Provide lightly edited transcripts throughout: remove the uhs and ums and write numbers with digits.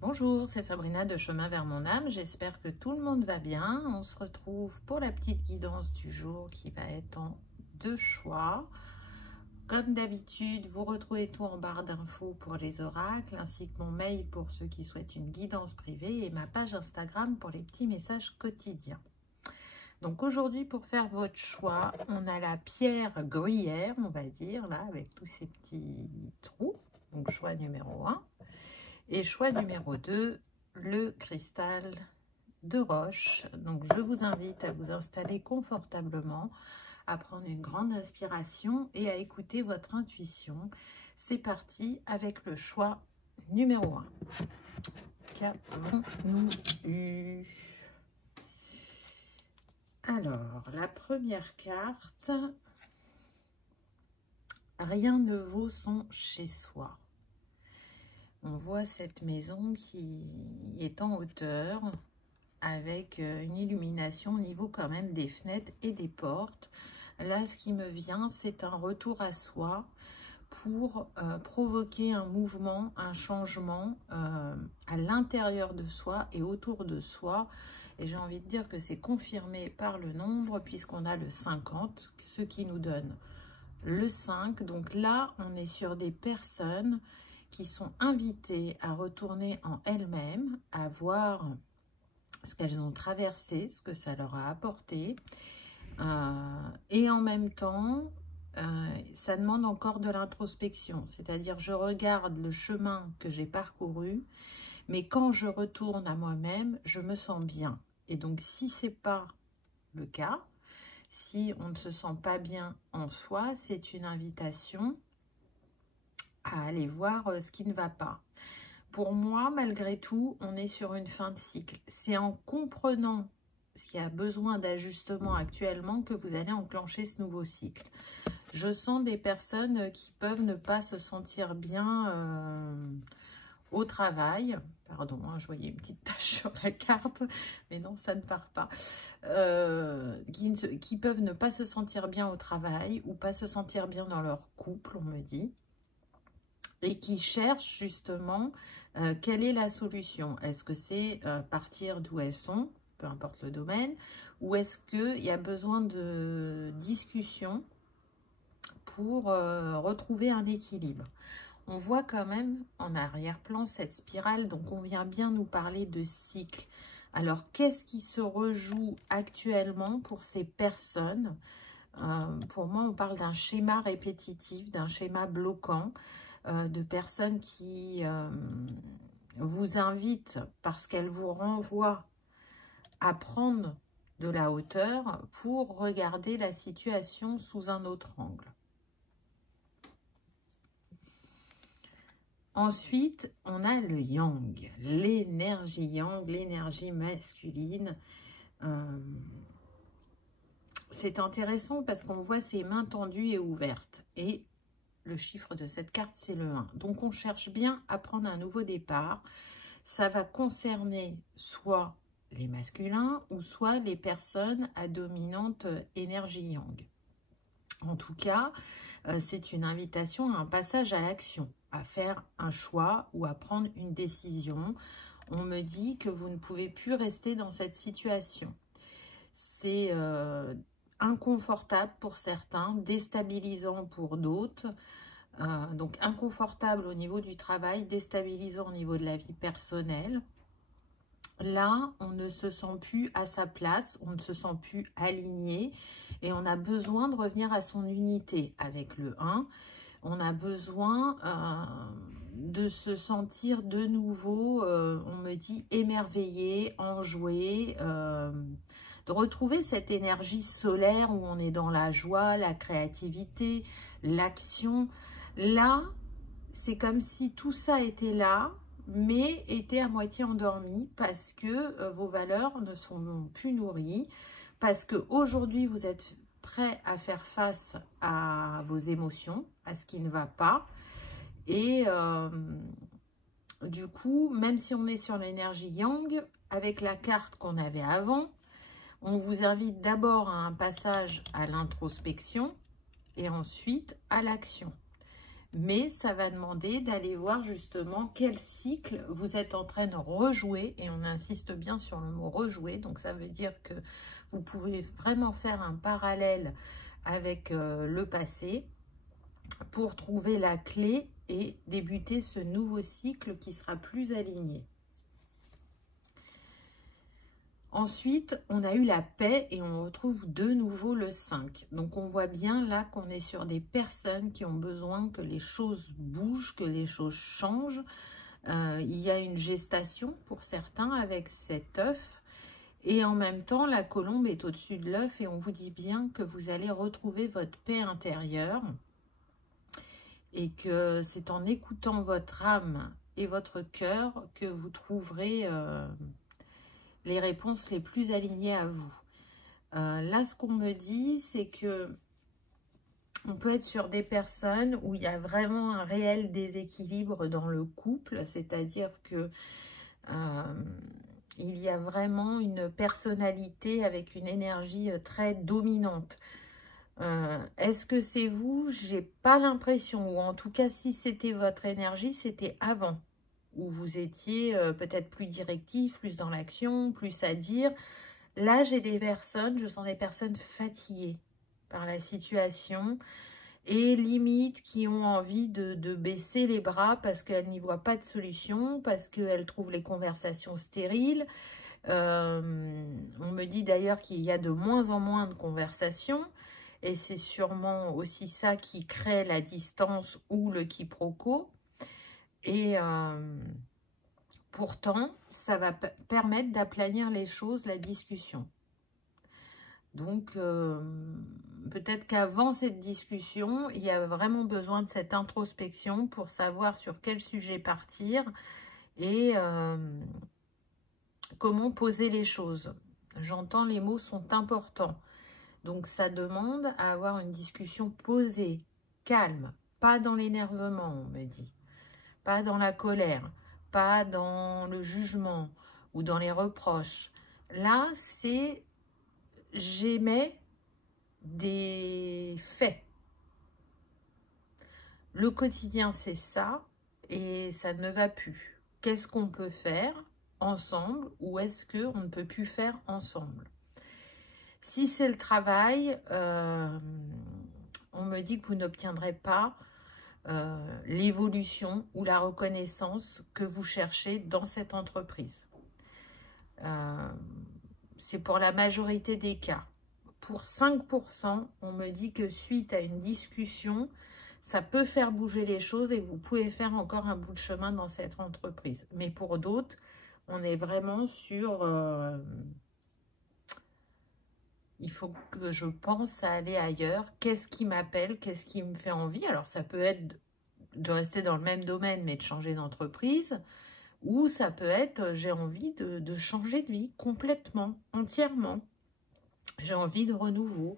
Bonjour, c'est Sabrina de Chemin vers mon âme. J'espère que tout le monde va bien. On se retrouve pour la petite guidance du jour qui va être en 2 choix. Comme d'habitude, vous retrouvez tout en barre d'infos pour les oracles, ainsi que mon mail pour ceux qui souhaitent une guidance privée et ma page Instagram pour les petits messages quotidiens. Donc aujourd'hui, pour faire votre choix, on a la pierre gruyère, on va dire, là, avec tous ces petits trous. Donc choix numéro 1. Et choix numéro 2, le cristal de roche. Donc je vous invite à vous installer confortablement, à prendre une grande inspiration et à écouter votre intuition. C'est parti avec le choix numéro 1. Qu'avons-nous eu? Alors, la première carte, rien ne vaut son chez-soi. On voit cette maison qui est en hauteur avec une illumination au niveau quand même des fenêtres et des portes. Là, ce qui me vient, c'est un retour à soi pour provoquer un mouvement, un changement à l'intérieur de soi et autour de soi. Et j'ai envie de dire que c'est confirmé par le nombre puisqu'on a le 50, ce qui nous donne le 5. Donc là, on est sur des personnes qui sont invitées à retourner en elles-mêmes, à voir ce qu'elles ont traversé, ce que ça leur a apporté. Et en même temps, ça demande encore de l'introspection. C'est-à-dire, je regarde le chemin que j'ai parcouru, mais quand je retourne à moi-même, je me sens bien. Et donc, si ce n'est pas le cas, si on ne se sent pas bien en soi, c'est une invitation à aller voir ce qui ne va pas. Pour moi, malgré tout, on est sur une fin de cycle. C'est en comprenant ce qui a besoin d'ajustement actuellement que vous allez enclencher ce nouveau cycle. Je sens des personnes qui peuvent ne pas se sentir bien au travail. Pardon, hein, je voyais une petite tache sur la carte, mais non, ça ne part pas. Qui peuvent ne pas se sentir bien au travail ou pas se sentir bien dans leur couple, on me dit. Et qui cherchent justement quelle est la solution. Est-ce que c'est partir d'où elles sont, peu importe le domaine, ou est-ce qu'il y a besoin de discussion pour retrouver un équilibre? On voit quand même en arrière-plan cette spirale, donc on vient bien nous parler de cycle. Alors, qu'est-ce qui se rejoue actuellement pour ces personnes? Pour moi, on parle d'un schéma répétitif, d'un schéma bloquant, de personnes qui vous invitent parce qu'elles vous renvoient à prendre de la hauteur pour regarder la situation sous un autre angle. Ensuite, on a le yang, l'énergie yang, l'énergie masculine. C'est intéressant parce qu'on voit ses mains tendues et ouvertes. Et le chiffre de cette carte, c'est le 1. Donc, on cherche bien à prendre un nouveau départ. Ça va concerner soit les masculins ou soit les personnes à dominante énergie yang. En tout cas, c'est une invitation à un passage à l'action, à faire un choix ou à prendre une décision. On me dit que vous ne pouvez plus rester dans cette situation. C'est inconfortable pour certains, déstabilisant pour d'autres. Donc inconfortable au niveau du travail, déstabilisant au niveau de la vie personnelle. Là, on ne se sent plus à sa place, on ne se sent plus aligné et on a besoin de revenir à son unité avec le 1. On a besoin de se sentir de nouveau, on me dit, émerveillé, enjoué, de retrouver cette énergie solaire où on est dans la joie, la créativité, l'action. Là, c'est comme si tout ça était là, mais était à moitié endormi parce que vos valeurs ne sont plus nourries, parce qu'aujourd'hui, vous êtes prêt à faire face à vos émotions, à ce qui ne va pas. Et du coup, même si on est sur l'énergie yang, avec la carte qu'on avait avant, on vous invite d'abord à un passage à l'introspection et ensuite à l'action. Mais ça va demander d'aller voir justement quel cycle vous êtes en train de rejouer. Et on insiste bien sur le mot rejouer. Donc ça veut dire que vous pouvez vraiment faire un parallèle avec le passé pour trouver la clé et débuter ce nouveau cycle qui sera plus aligné. Ensuite, on a eu la paix et on retrouve de nouveau le 5. Donc, on voit bien là qu'on est sur des personnes qui ont besoin que les choses bougent, que les choses changent. Il y a une gestation pour certains avec cet œuf. Et en même temps, la colombe est au-dessus de l'œuf et on vous dit bien que vous allez retrouver votre paix intérieure. Et que c'est en écoutant votre âme et votre cœur que vous trouverez les réponses les plus alignées à vous. Là, ce qu'on me dit, c'est que on peut être sur des personnes où il y a vraiment un réel déséquilibre dans le couple, c'est-à-dire que il y a vraiment une personnalité avec une énergie très dominante. Est-ce que c'est vous? J'ai pas l'impression, ou en tout cas si c'était votre énergie, c'était avant, où vous étiez peut-être plus directif, plus dans l'action, plus à dire. Là j'ai des personnes, je sens des personnes fatiguées par la situation et limite qui ont envie de baisser les bras parce qu'elles n'y voient pas de solution, parce qu'elles trouvent les conversations stériles. On me dit d'ailleurs qu'il y a de moins en moins de conversations. Et c'est sûrement aussi ça qui crée la distance ou le quiproquo. Et pourtant, ça va permettre d'aplanir les choses, la discussion. Donc, peut-être qu'avant cette discussion, il y a vraiment besoin de cette introspection pour savoir sur quel sujet partir et comment poser les choses. J'entends les mots sont importants. Donc, ça demande à avoir une discussion posée, calme, pas dans l'énervement, on me dit, pas dans la colère, pas dans le jugement ou dans les reproches. Là, c'est j'émets des faits. Le quotidien, c'est ça et ça ne va plus. Qu'est-ce qu'on peut faire ensemble ou est-ce qu'on ne peut plus faire ensemble? Si c'est le travail, on me dit que vous n'obtiendrez pas l'évolution ou la reconnaissance que vous cherchez dans cette entreprise. C'est pour la majorité des cas. Pour 5%, on me dit que suite à une discussion, ça peut faire bouger les choses et vous pouvez faire encore un bout de chemin dans cette entreprise. Mais pour d'autres, on est vraiment sur... il faut que je pense à aller ailleurs. Qu'est-ce qui m'appelle? Qu'est-ce qui me fait envie? Alors, ça peut être de rester dans le même domaine, mais de changer d'entreprise. Ou ça peut être, j'ai envie de changer de vie complètement, entièrement. J'ai envie de renouveau.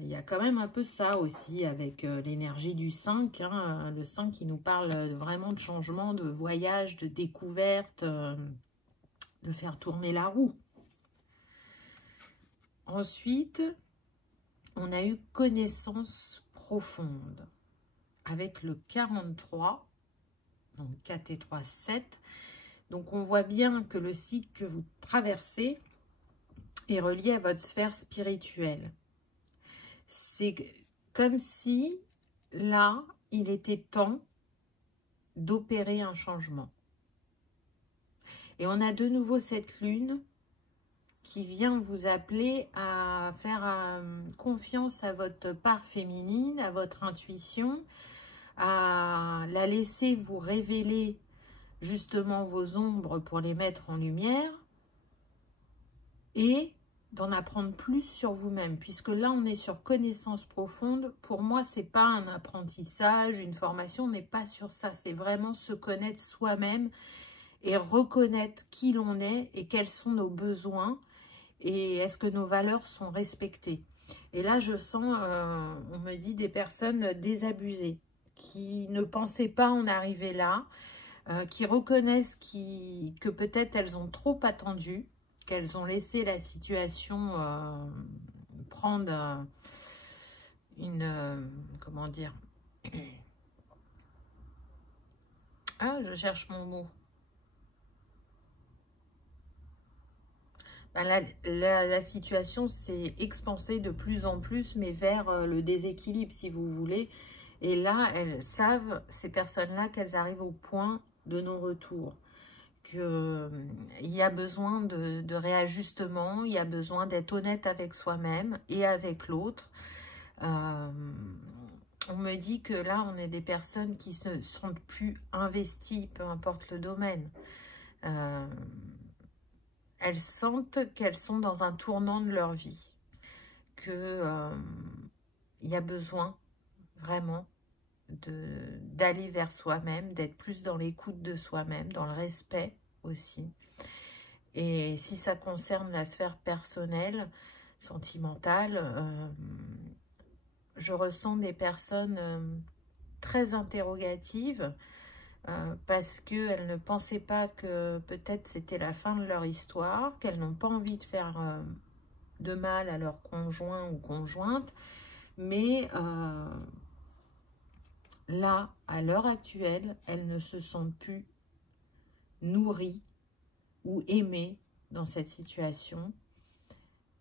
Il y a quand même un peu ça aussi avec l'énergie du 5. Hein, le 5 qui nous parle vraiment de changement, de voyage, de découverte, de faire tourner la roue. Ensuite, on a eu connaissance profonde avec le 43, donc 4 et 3, 7. Donc, on voit bien que le cycle que vous traversez est relié à votre sphère spirituelle. C'est comme si, là, il était temps d'opérer un changement. Et on a de nouveau cette lune qui vient vous appeler à faire confiance à votre part féminine, à votre intuition, à la laisser vous révéler justement vos ombres pour les mettre en lumière et d'en apprendre plus sur vous-même, puisque là on est sur connaissance profonde. Pour moi, c'est pas un apprentissage, une formation, on n'est pas sur ça, c'est vraiment se connaître soi-même et reconnaître qui l'on est et quels sont nos besoins et est-ce que nos valeurs sont respectées. Et là, je sens, on me dit, des personnes désabusées qui ne pensaient pas en arriver là, qui reconnaissent que peut-être elles ont trop attendu, qu'elles ont laissé la situation prendre comment dire, Ah, je cherche mon mot. Ben, la situation s'est expansée de plus en plus, mais vers le déséquilibre, si vous voulez. Et là, elles savent, ces personnes-là, qu'elles arrivent au point de non-retour. Qu'il y a besoin de réajustement, il y a besoin d'être honnête avec soi-même et avec l'autre. On me dit que là, on est des personnes qui ne sont plus investies, peu importe le domaine. Elles sentent qu'elles sont dans un tournant de leur vie, qu'il y a besoin vraiment d'aller vers soi-même, d'être plus dans l'écoute de soi-même, dans le respect aussi. Et si ça concerne la sphère personnelle, sentimentale, je ressens des personnes très interrogatives parce qu'elles ne pensaient pas que peut-être c'était la fin de leur histoire, qu'elles n'ont pas envie de faire de mal à leur conjoint ou conjointe, mais là, à l'heure actuelle, elles ne se sentent plus nourries ou aimées dans cette situation.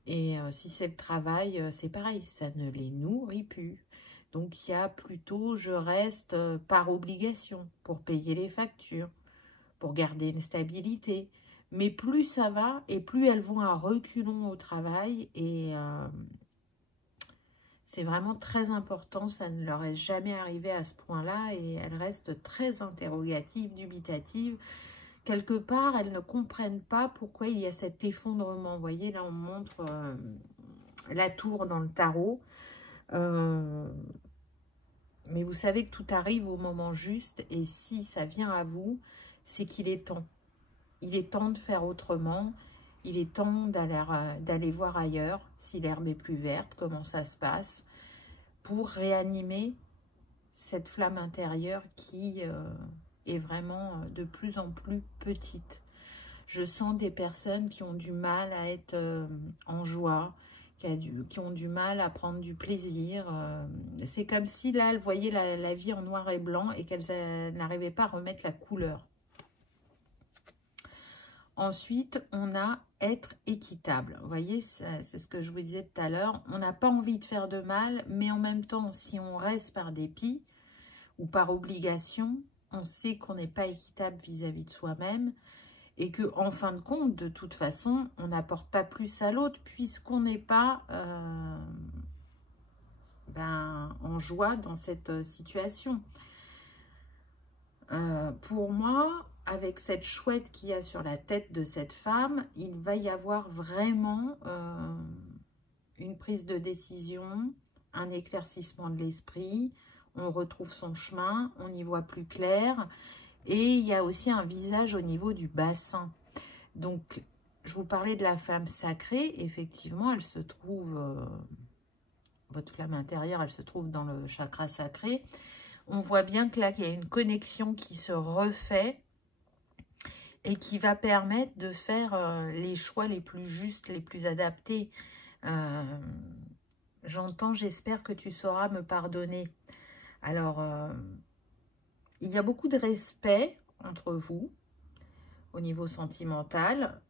Et si c'est le travail, c'est pareil, ça ne les nourrit plus. Donc, il y a plutôt, je reste par obligation pour payer les factures, pour garder une stabilité. Mais plus ça va, et plus elles vont à reculons au travail. Et c'est vraiment très important, ça ne leur est jamais arrivé à ce point-là. Et elles restent très interrogatives, dubitatives. Quelque part, elles ne comprennent pas pourquoi il y a cet effondrement. Vous voyez, là, on montre la tour dans le tarot. Mais vous savez que tout arrive au moment juste. Et si ça vient à vous, c'est qu'il est temps. Il est temps de faire autrement. Il est temps d'aller voir ailleurs, si l'herbe est plus verte, comment ça se passe, pour réanimer cette flamme intérieure qui est vraiment de plus en plus petite. Je sens des personnes qui ont du mal à être en joie, qui ont du mal à prendre du plaisir. C'est comme si là, elles voyaient la vie en noir et blanc et qu'elles n'arrivaient pas à remettre la couleur. Ensuite, on a être équitable. Vous voyez, c'est ce que je vous disais tout à l'heure. On n'a pas envie de faire de mal, mais en même temps, si on reste par dépit ou par obligation, on sait qu'on n'est pas équitable vis-à-vis de soi-même et que, en fin de compte, de toute façon, on n'apporte pas plus à l'autre puisqu'on n'est pas en joie dans cette situation. Pour moi, avec cette chouette qu'il y a sur la tête de cette femme, il va y avoir vraiment une prise de décision, un éclaircissement de l'esprit, on retrouve son chemin, on y voit plus clair, et il y a aussi un visage au niveau du bassin. Donc, je vous parlais de la flamme sacrée, effectivement, elle se trouve, votre flamme intérieure, elle se trouve dans le chakra sacré. On voit bien que là, il y a une connexion qui se refait et qui va permettre de faire les choix les plus justes, les plus adaptés. J'entends, j'espère que tu sauras me pardonner. Alors, il y a beaucoup de respect entre vous au niveau sentimental,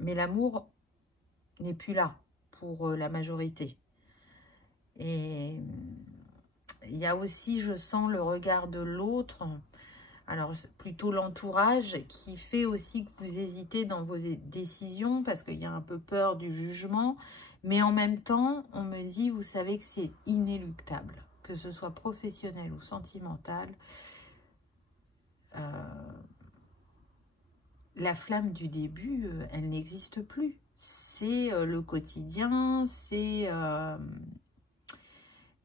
mais l'amour n'est plus là pour la majorité. Et il y a aussi, je sens, le regard de l'autre, alors plutôt l'entourage, qui fait aussi que vous hésitez dans vos décisions parce qu'il y a un peu peur du jugement. Mais en même temps, on me dit, vous savez que c'est inéluctable, que ce soit professionnel ou sentimental. La flamme du début, elle n'existe plus. C'est le quotidien, c'est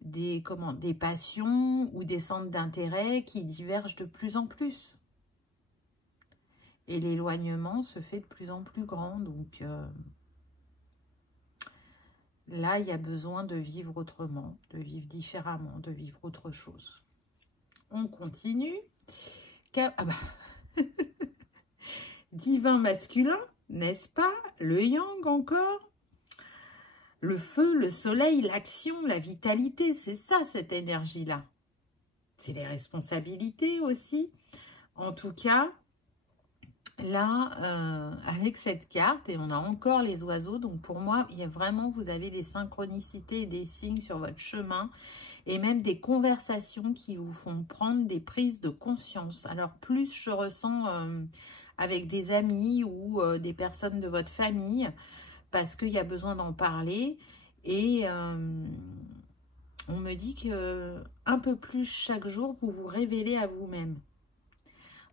des passions ou des centres d'intérêt qui divergent de plus en plus. Et l'éloignement se fait de plus en plus grand. Donc là, il y a besoin de vivre autrement, de vivre différemment, de vivre autre chose. On continue. Divin masculin, n'est-ce pas? Le yang encore. Le feu, le soleil, l'action, la vitalité, c'est ça, cette énergie-là. c'est les responsabilités aussi. En tout cas, là, avec cette carte, et on a encore les oiseaux, donc pour moi, il y a vraiment, vous avez des synchronicités et des signes sur votre chemin, et même des conversations qui vous font prendre des prises de conscience. Alors plus je ressens avec des amis ou des personnes de votre famille, parce qu'il y a besoin d'en parler, et on me dit que un peu plus chaque jour, vous vous révélez à vous-même.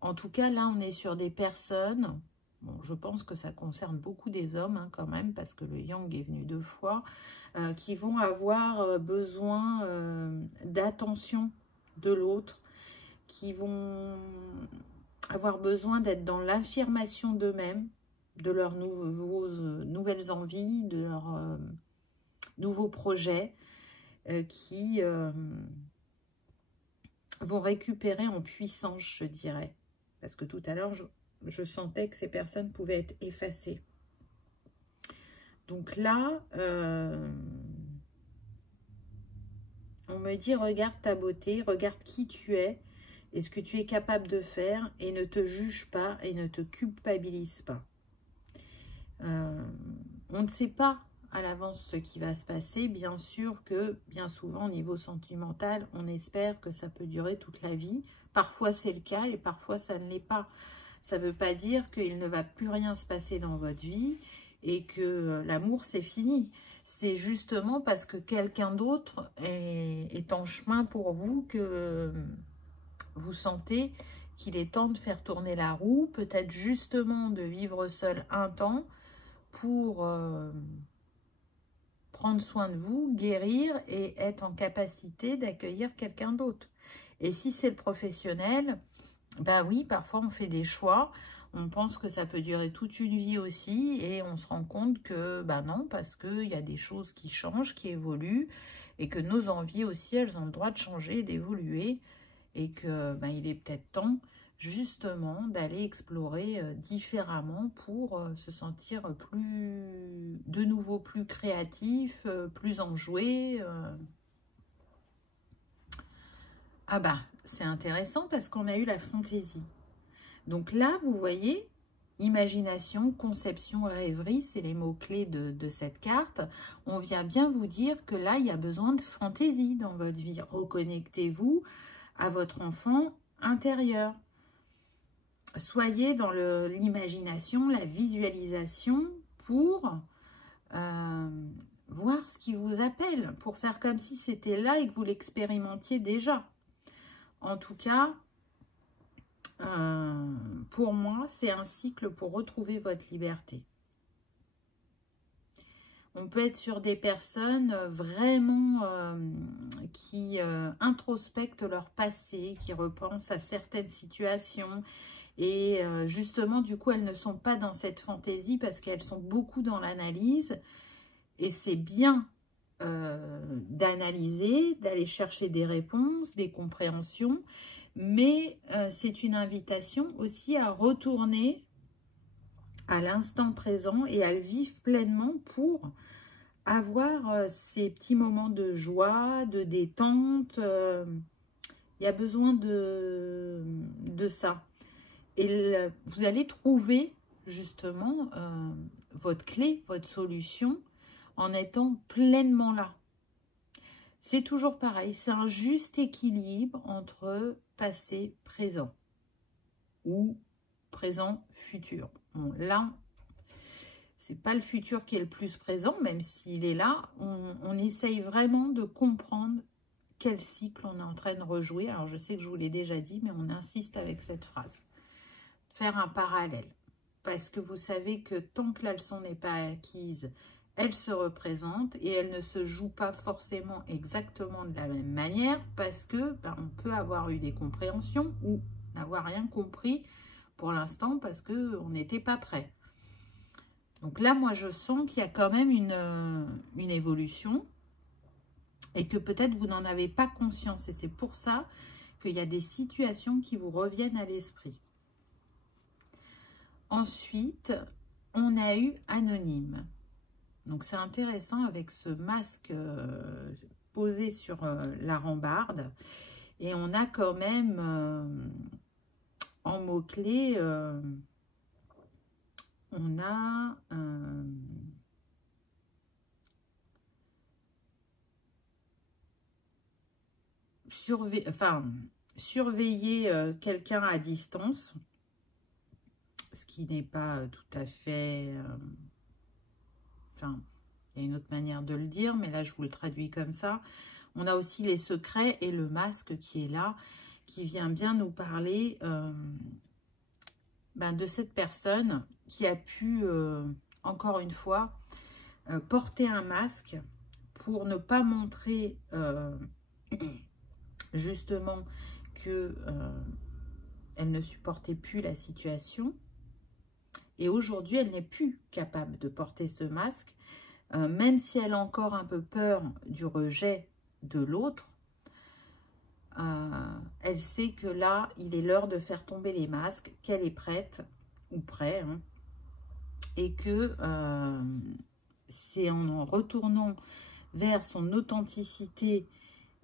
En tout cas, là, on est sur des personnes, bon, je pense que ça concerne beaucoup des hommes hein, quand même, parce que le yang est venu 2 fois, qui vont avoir besoin d'attention de l'autre, qui vont avoir besoin d'être dans l'affirmation d'eux-mêmes, de leurs nouvelles envies, de leurs nouveaux projets, qui vont récupérer en puissance, je dirais. Parce que tout à l'heure, je sentais que ces personnes pouvaient être effacées. Donc là, on me dit, regarde ta beauté, regarde qui tu es et ce que tu es capable de faire et ne te juge pas et ne te culpabilise pas. On ne sait pas à l'avance ce qui va se passer. Bien sûr que, bien souvent, au niveau sentimental, on espère que ça peut durer toute la vie. Parfois, c'est le cas et parfois, ça ne l'est pas. Ça ne veut pas dire qu'il ne va plus rien se passer dans votre vie et que l'amour, c'est fini. C'est justement parce que quelqu'un d'autre est en chemin pour vous que vous sentez qu'il est temps de faire tourner la roue, peut-être justement de vivre seul un temps pour prendre soin de vous, guérir et être en capacité d'accueillir quelqu'un d'autre. Et si c'est le professionnel, ben oui, parfois on fait des choix, on pense que ça peut durer toute une vie aussi et on se rend compte que ben non, parce qu'il y a des choses qui changent, qui évoluent et que nos envies aussi, elles ont le droit de changer, d'évoluer et que ben, il est peut-être temps justement d'aller explorer différemment pour se sentir de nouveau plus créatif, plus enjoué. Ah bah, c'est intéressant parce qu'on a eu la fantaisie. Donc là, vous voyez, imagination, conception, rêverie, c'est les mots-clés de cette carte. On vient bien vous dire que là, il y a besoin de fantaisie dans votre vie. Reconnectez-vous à votre enfant intérieur. Soyez dans l'imagination, la visualisation pour voir ce qui vous appelle, pour faire comme si c'était là et que vous l'expérimentiez déjà. En tout cas, pour moi, c'est un cycle pour retrouver votre liberté. On peut être sur des personnes vraiment qui introspectent leur passé, qui repensent à certaines situations. Et justement, du coup, elles ne sont pas dans cette fantaisie parce qu'elles sont beaucoup dans l'analyse. Et c'est bien d'analyser, d'aller chercher des réponses, des compréhensions. Mais c'est une invitation aussi à retourner à l'instant présent et à le vivre pleinement pour avoir ces petits moments de joie, de détente. Il y a besoin de ça. Et vous allez trouver justement votre clé, votre solution en étant pleinement là. C'est toujours pareil, c'est un juste équilibre entre passé, présent ou présent, futur. Bon, là, c'est pas le futur qui est le plus présent, même s'il est là. On essaye vraiment de comprendre quel cycle on est en train de rejouer. Alors, je sais que je vous l'ai déjà dit, mais on insiste avec cette phrase. Faire un parallèle. Parce que vous savez que tant que la leçon n'est pas acquise, elle se représente et elle ne se joue pas forcément exactement de la même manière parce que on peut avoir eu des compréhensions ou n'avoir rien compris pour l'instant parce qu'on n'était pas prêt. Donc là, moi, je sens qu'il y a quand même une évolution et que peut-être vous n'en avez pas conscience. Et c'est pour ça qu'il y a des situations qui vous reviennent à l'esprit. Ensuite, on a eu Anonyme. Donc, c'est intéressant avec ce masque posé sur la rambarde. Et on a quand même, en mots-clés, on a... surveiller quelqu'un à distance, ce qui n'est pas tout à fait... Enfin, il y a une autre manière de le dire, mais là, je vous le traduis comme ça. On a aussi les secrets et le masque qui est là, qui vient bien nous parler de cette personne qui a pu, encore une fois, porter un masque pour ne pas montrer justement que elle ne supportait plus la situation. Et aujourd'hui, elle n'est plus capable de porter ce masque, même si elle a encore un peu peur du rejet de l'autre. Elle sait que là, il est l'heure de faire tomber les masques, qu'elle est prête, ou prêt, hein, et que c'est en retournant vers son authenticité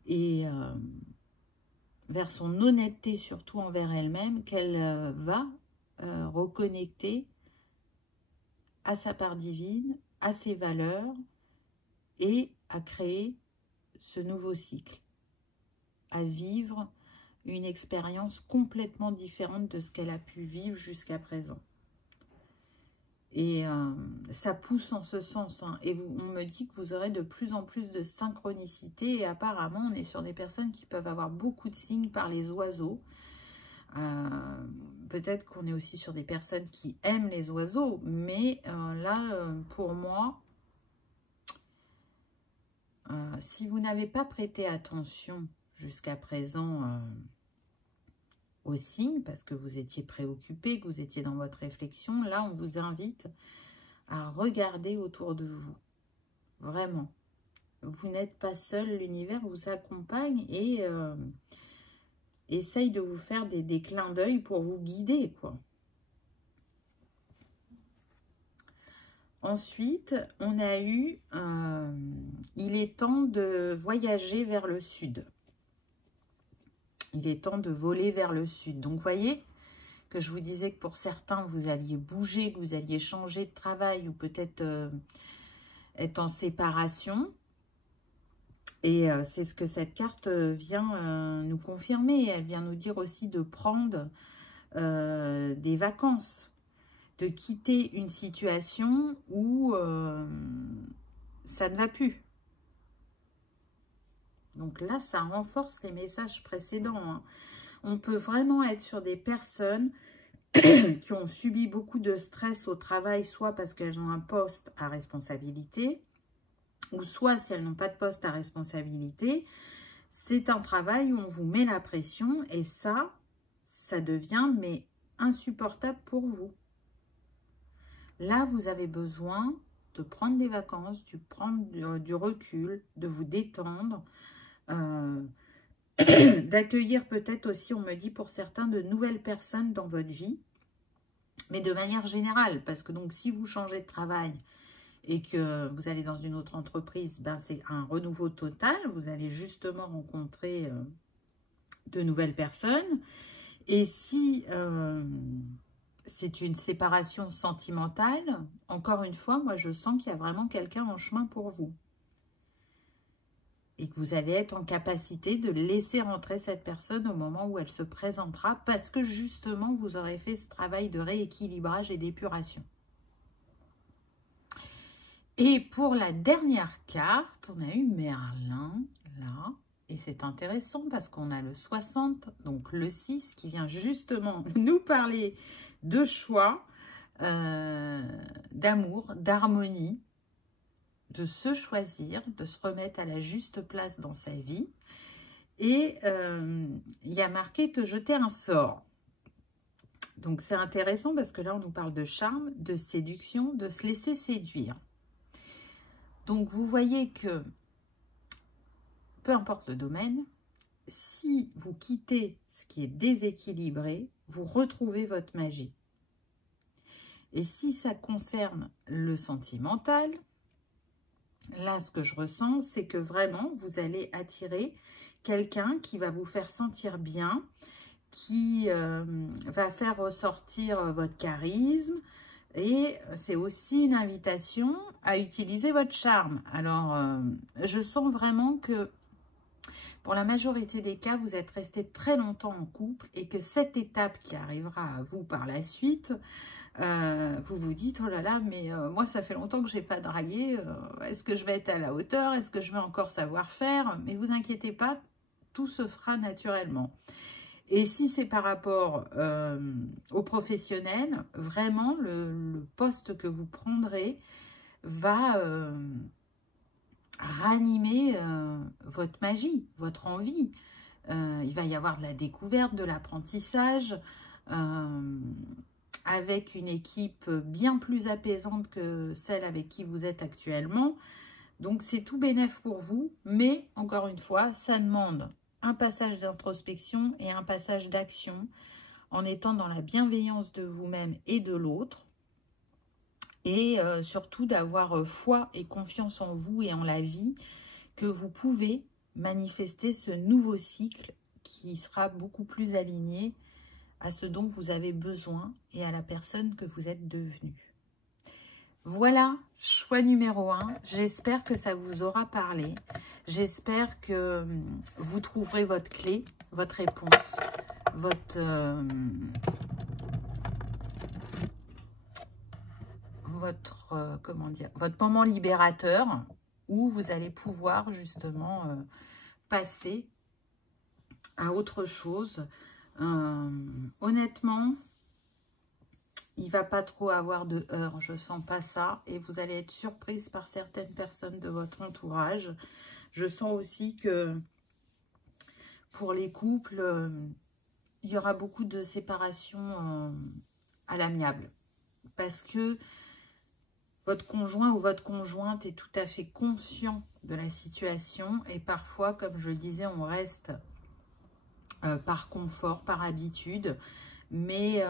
et vers son honnêteté, surtout envers elle-même, qu'elle va reconnecter à sa part divine, à ses valeurs et à créer ce nouveau cycle, à vivre une expérience complètement différente de ce qu'elle a pu vivre jusqu'à présent. Et ça pousse en ce sens, hein. Et on me dit que vous aurez de plus en plus de synchronicité. Et apparemment, on est sur des personnes qui peuvent avoir beaucoup de signes par les oiseaux. Peut-être qu'on est aussi sur des personnes qui aiment les oiseaux. Mais là, pour moi, si vous n'avez pas prêté attention jusqu'à présent aux signes, parce que vous étiez préoccupé, que vous étiez dans votre réflexion, là, on vous invite à regarder autour de vous. Vraiment. Vous n'êtes pas seul, l'univers vous accompagne et essaye de vous faire des clins d'œil pour vous guider, quoi. Ensuite, on a eu il est temps de voyager vers le sud. Il est temps de voler vers le sud. Donc, vous voyez que je vous disais que pour certains, vous alliez bouger, que vous alliez changer de travail ou peut-être être en séparation. Et c'est ce que cette carte vient nous confirmer. Elle vient nous dire aussi de prendre des vacances, de quitter une situation où ça ne va plus. Donc là, ça renforce les messages précédents, hein. On peut vraiment être sur des personnes qui ont subi beaucoup de stress au travail, soit parce qu'elles ont un poste à responsabilité, ou soit si elles n'ont pas de poste à responsabilité, c'est un travail où on vous met la pression et ça devient mais insupportable pour vous. Là, vous avez besoin de prendre des vacances, de prendre du recul, de vous détendre, d'accueillir peut-être aussi, on me dit pour certains, de nouvelles personnes dans votre vie, mais de manière générale, parce que donc si vous changez de travail et que vous allez dans une autre entreprise, ben c'est un renouveau total, vous allez justement rencontrer de nouvelles personnes, et si c'est une séparation sentimentale, encore une fois, moi je sens qu'il y a vraiment quelqu'un en chemin pour vous. Et que vous allez être en capacité de laisser rentrer cette personne au moment où elle se présentera, parce que justement, vous aurez fait ce travail de rééquilibrage et d'épuration. Et pour la dernière carte, on a eu Merlin, là. Et c'est intéressant parce qu'on a le 60, donc le 6, qui vient justement nous parler de choix, d'amour, d'harmonie, de se choisir, de se remettre à la juste place dans sa vie. Et il y a marqué te jeter un sort. Donc c'est intéressant parce que là on nous parle de charme, de séduction, de se laisser séduire. Donc vous voyez que, peu importe le domaine, si vous quittez ce qui est déséquilibré, vous retrouvez votre magie. Et si ça concerne le sentimental, là, ce que je ressens, c'est que vraiment, vous allez attirer quelqu'un qui va vous faire sentir bien, qui va faire ressortir votre charisme. Et c'est aussi une invitation à utiliser votre charme. Alors, je sens vraiment que pour la majorité des cas, vous êtes resté très longtemps en couple et que cette étape qui arrivera à vous par la suite, vous vous dites, oh là là, mais moi, ça fait longtemps que je n'ai pas dragué. Est-ce que je vais être à la hauteur? Est-ce que je vais encore savoir faire? Mais vous inquiétez pas, tout se fera naturellement. Et si c'est par rapport aux professionnels, vraiment, le poste que vous prendrez va ranimer votre magie, votre envie. Il va y avoir de la découverte, de l'apprentissage, avec une équipe bien plus apaisante que celle avec qui vous êtes actuellement. Donc, c'est tout bénef pour vous, mais encore une fois, ça demande un passage d'introspection et un passage d'action en étant dans la bienveillance de vous-même et de l'autre. Et surtout d'avoir foi et confiance en vous et en la vie, que vous pouvez manifester ce nouveau cycle qui sera beaucoup plus aligné à ce dont vous avez besoin et à la personne que vous êtes devenue. Voilà, choix numéro 1. J'espère que ça vous aura parlé. J'espère que vous trouverez votre clé, votre réponse, votre moment libérateur où vous allez pouvoir justement passer à autre chose. Honnêtement, il ne va pas trop avoir de heurts, je ne sens pas ça. Et vous allez être surprise par certaines personnes de votre entourage. Je sens aussi que pour les couples, il y aura beaucoup de séparations à l'amiable. Parce que votre conjoint ou votre conjointe est tout à fait conscient de la situation. Et parfois, comme je le disais, on reste par confort, par habitude. Mais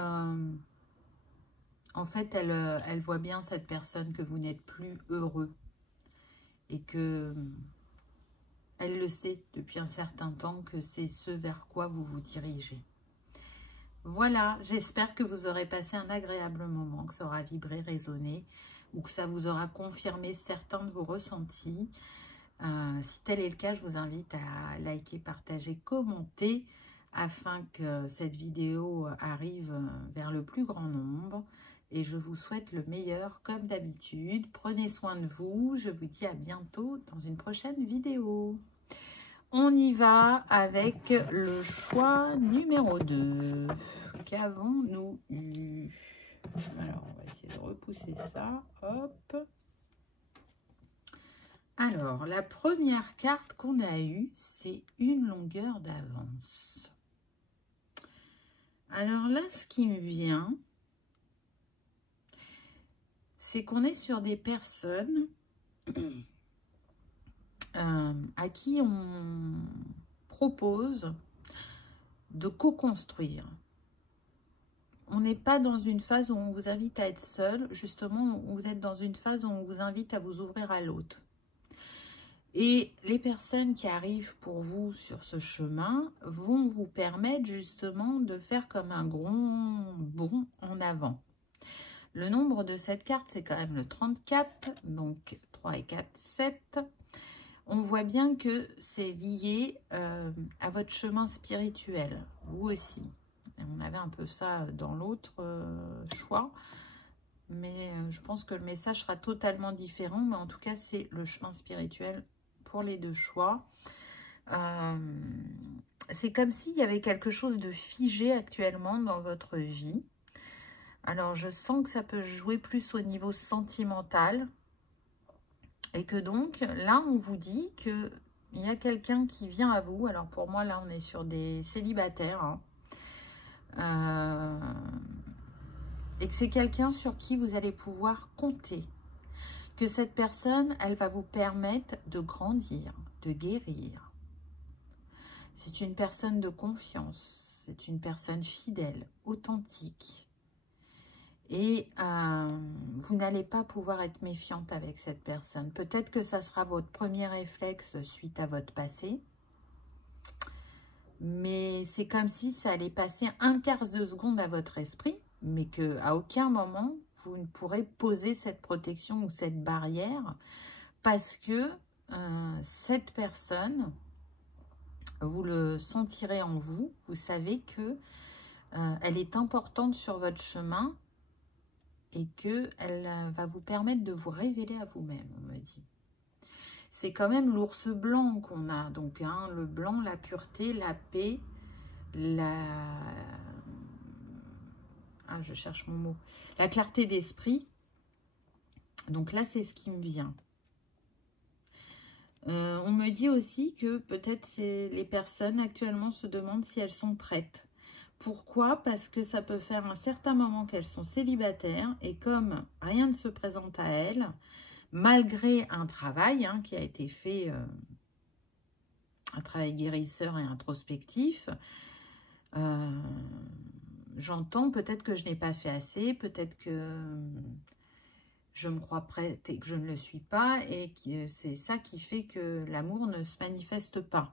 en fait, elle voit bien, cette personne, que vous n'êtes plus heureux. Et que elle le sait depuis un certain temps que c'est ce vers quoi vous vous dirigez. Voilà, j'espère que vous aurez passé un agréable moment, que ça aura vibré, résonné, ou que ça vous aura confirmé certains de vos ressentis. Si tel est le cas, je vous invite à liker, partager, commenter, afin que cette vidéo arrive vers le plus grand nombre. Et je vous souhaite le meilleur comme d'habitude. Prenez soin de vous. Je vous dis à bientôt dans une prochaine vidéo. On y va avec le choix numéro 2. Qu'avons-nous eu? Alors, on va essayer de repousser ça. Hop. Alors, la première carte qu'on a eue, c'est une longueur d'avance. Alors là, ce qui me vient, c'est qu'on est sur des personnes à qui on propose de co-construire. On n'est pas dans une phase où on vous invite à être seul, justement, vous êtes dans une phase où on vous invite à vous ouvrir à l'autre. Et les personnes qui arrivent pour vous sur ce chemin vont vous permettre justement de faire comme un grand bond en avant. Le nombre de cette carte, c'est quand même le 34, donc 3 et 4, 7. On voit bien que c'est lié à votre chemin spirituel, vous aussi. Et on avait un peu ça dans l'autre choix, mais je pense que le message sera totalement différent, mais en tout cas, c'est le chemin spirituel pour les deux choix. C'est comme s'il y avait quelque chose de figé actuellement dans votre vie. Alors, je sens que ça peut jouer plus au niveau sentimental. Et que donc, là, on vous dit qu'il y a quelqu'un qui vient à vous. Alors, pour moi, là, on est sur des célibataires. Et que c'est quelqu'un sur qui vous allez pouvoir compter. Que cette personne, elle va vous permettre de grandir, de guérir. C'est une personne de confiance. C'est une personne fidèle, authentique. Et vous n'allez pas pouvoir être méfiante avec cette personne. Peut-être que ça sera votre premier réflexe suite à votre passé. Mais c'est comme si ça allait passer un quart de seconde à votre esprit, mais qu'à aucun moment, vous ne pourrez poser cette protection ou cette barrière parce que cette personne, vous le sentirez en vous, vous savez que elle est importante sur votre chemin et qu'elle va vous permettre de vous révéler à vous-même, on me dit. C'est quand même l'ours blanc qu'on a, donc hein, le blanc, la pureté, la paix, je cherche mon mot, la clarté d'esprit. Donc là, c'est ce qui me vient. On me dit aussi que peut-être les personnes actuellement se demandent si elles sont prêtes. Pourquoi? Parce que ça peut faire un certain moment qu'elles sont célibataires et comme rien ne se présente à elles, malgré un travail hein, qui a été fait, un travail guérisseur et introspectif, j'entends peut-être que je n'ai pas fait assez, peut-être que je me crois prête et que je ne le suis pas, et que c'est ça qui fait que l'amour ne se manifeste pas.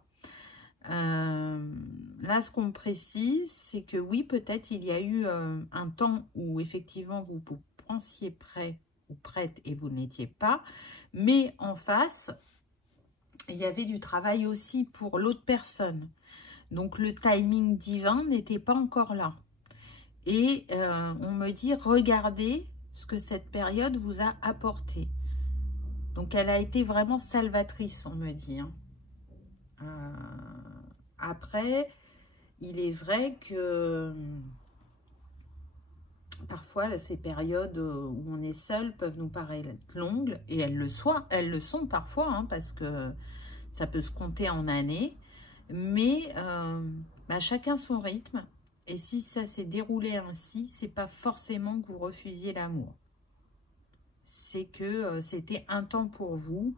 Là, ce qu'on précise, c'est que oui, peut-être il y a eu un temps où effectivement vous pensiez prêt ou prête et vous ne l'étiez pas, mais en face, il y avait du travail aussi pour l'autre personne. Donc le timing divin n'était pas encore là. Et on me dit, regardez ce que cette période vous a apporté. Donc elle a été vraiment salvatrice, on me dit. Hein. Après, il est vrai que parfois ces périodes où on est seul peuvent nous paraître longues, et elles le sont parfois, hein, parce que ça peut se compter en années, mais chacun son rythme. Et si ça s'est déroulé ainsi, c'est pas forcément que vous refusiez l'amour. C'est que c'était un temps pour vous,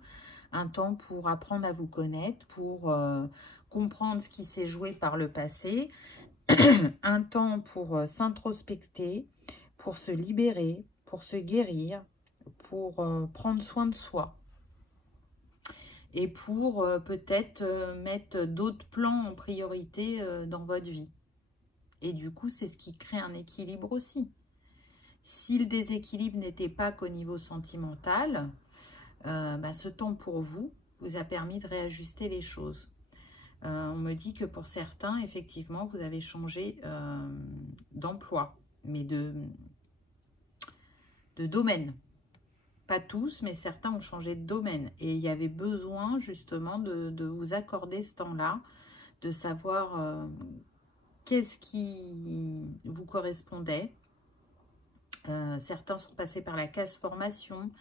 un temps pour apprendre à vous connaître, pour comprendre ce qui s'est joué par le passé, un temps pour s'introspecter, pour se libérer, pour se guérir, pour prendre soin de soi. Et pour peut-être mettre d'autres plans en priorité dans votre vie. Et du coup, c'est ce qui crée un équilibre aussi. Si le déséquilibre n'était pas qu'au niveau sentimental, ce temps pour vous a permis de réajuster les choses. On me dit que pour certains, effectivement, vous avez changé d'emploi, mais de domaine. Pas tous, mais certains ont changé de domaine. Et il y avait besoin justement de vous accorder ce temps-là, de savoir qu'est-ce qui vous correspondait. Certains sont passés par la case formation,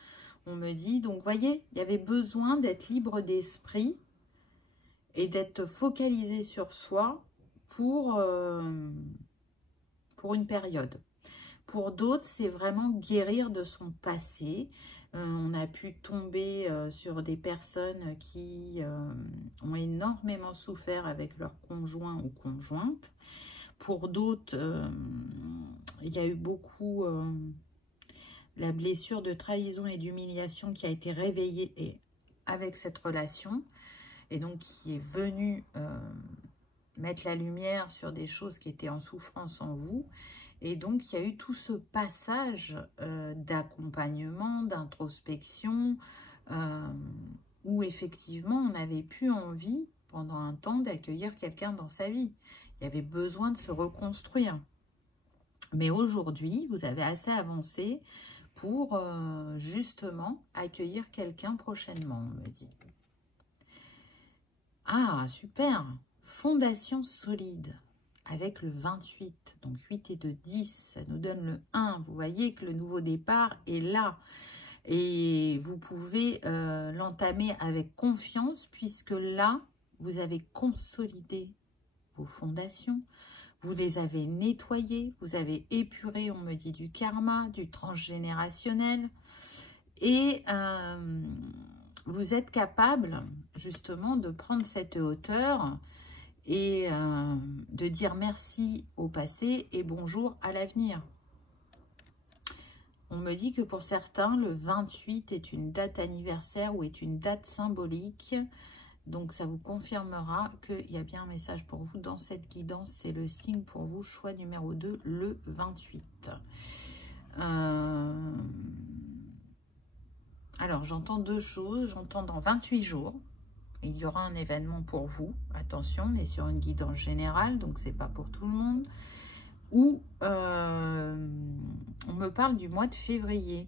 on me dit. Donc, vous voyez, il y avait besoin d'être libre d'esprit et d'être focalisé sur soi pour une période. Pour d'autres, c'est vraiment guérir de son passé. On a pu tomber sur des personnes qui ont énormément souffert avec leur conjoint ou conjointe. Pour d'autres, il y a eu beaucoup la blessure de trahison et d'humiliation qui a été réveillée avec cette relation. Et donc qui est venue mettre la lumière sur des choses qui étaient en souffrance en vous. Et donc, il y a eu tout ce passage d'accompagnement, d'introspection, où effectivement, on n'avait plus envie, pendant un temps, d'accueillir quelqu'un dans sa vie. Il y avait besoin de se reconstruire. Mais aujourd'hui, vous avez assez avancé pour, justement, accueillir quelqu'un prochainement, on me dit. Ah, super! Fondation solide. Avec le 28, donc 8 et 2, 10, ça nous donne le 1. Vous voyez que le nouveau départ est là. Et vous pouvez l'entamer avec confiance, puisque là, vous avez consolidé vos fondations. Vous les avez nettoyées, vous avez épuré, on me dit, du karma, du transgénérationnel. Et vous êtes capable, justement, de prendre cette hauteur et de dire merci au passé et bonjour à l'avenir. On me dit que pour certains, le 28 est une date anniversaire ou est une date symbolique. Donc, ça vous confirmera qu'il y a bien un message pour vous dans cette guidance. C'est le signe pour vous, choix numéro 2, le 28. Alors, j'entends deux choses. J'entends dans 28 jours, il y aura un événement pour vous. Attention, on est sur une guidance générale, donc c'est pas pour tout le monde. Ou on me parle du mois de février.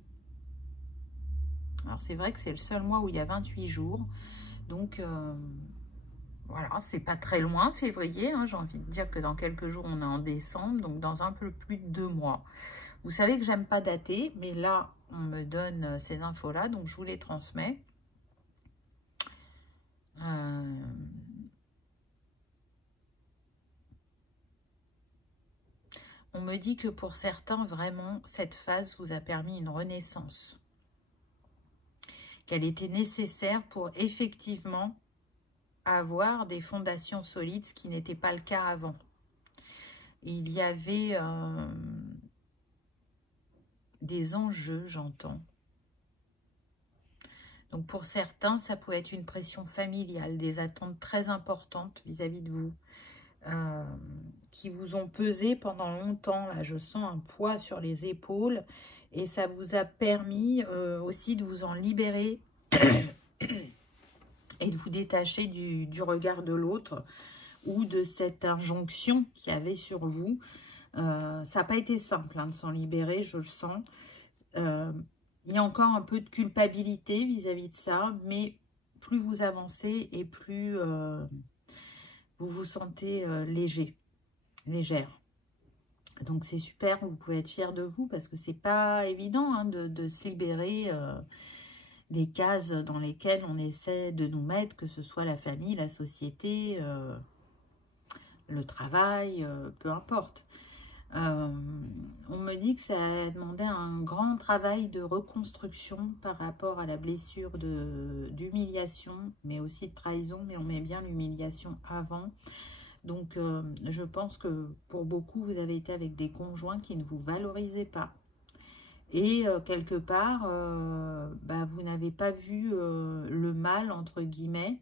Alors, c'est vrai que c'est le seul mois où il y a 28 jours. Donc, voilà, c'est pas très loin, février. Hein, j'ai envie de dire que dans quelques jours, on est en décembre. Donc, dans un peu plus de 2 mois. Vous savez que j'aime pas dater. Mais là, on me donne ces infos-là. Donc, je vous les transmets. On me dit que pour certains, vraiment, cette phase vous a permis une renaissance. Qu'elle était nécessaire pour effectivement avoir des fondations solides, ce qui n'était pas le cas avant. Il y avait des enjeux, j'entends. Donc pour certains, ça peut être une pression familiale, des attentes très importantes vis-à-vis de vous, qui vous ont pesé pendant longtemps. Là, je sens un poids sur les épaules et ça vous a permis aussi de vous en libérer et de vous détacher du regard de l'autre ou de cette injonction qu'il y avait sur vous. Ça n'a pas été simple hein, de s'en libérer, je le sens. Il y a encore un peu de culpabilité vis-à-vis de ça, mais plus vous avancez et plus vous vous sentez légère. Donc c'est super, vous pouvez être fiers de vous parce que c'est pas évident hein, de se libérer des cases dans lesquelles on essaie de nous mettre, que ce soit la famille, la société, le travail, peu importe. On me dit que ça a demandé un grand travail de reconstruction par rapport à la blessure d'humiliation, mais aussi de trahison, mais on met bien l'humiliation avant. Donc, je pense que pour beaucoup, vous avez été avec des conjoints qui ne vous valorisaient pas. Et quelque part, vous n'avez pas vu le mal, entre guillemets.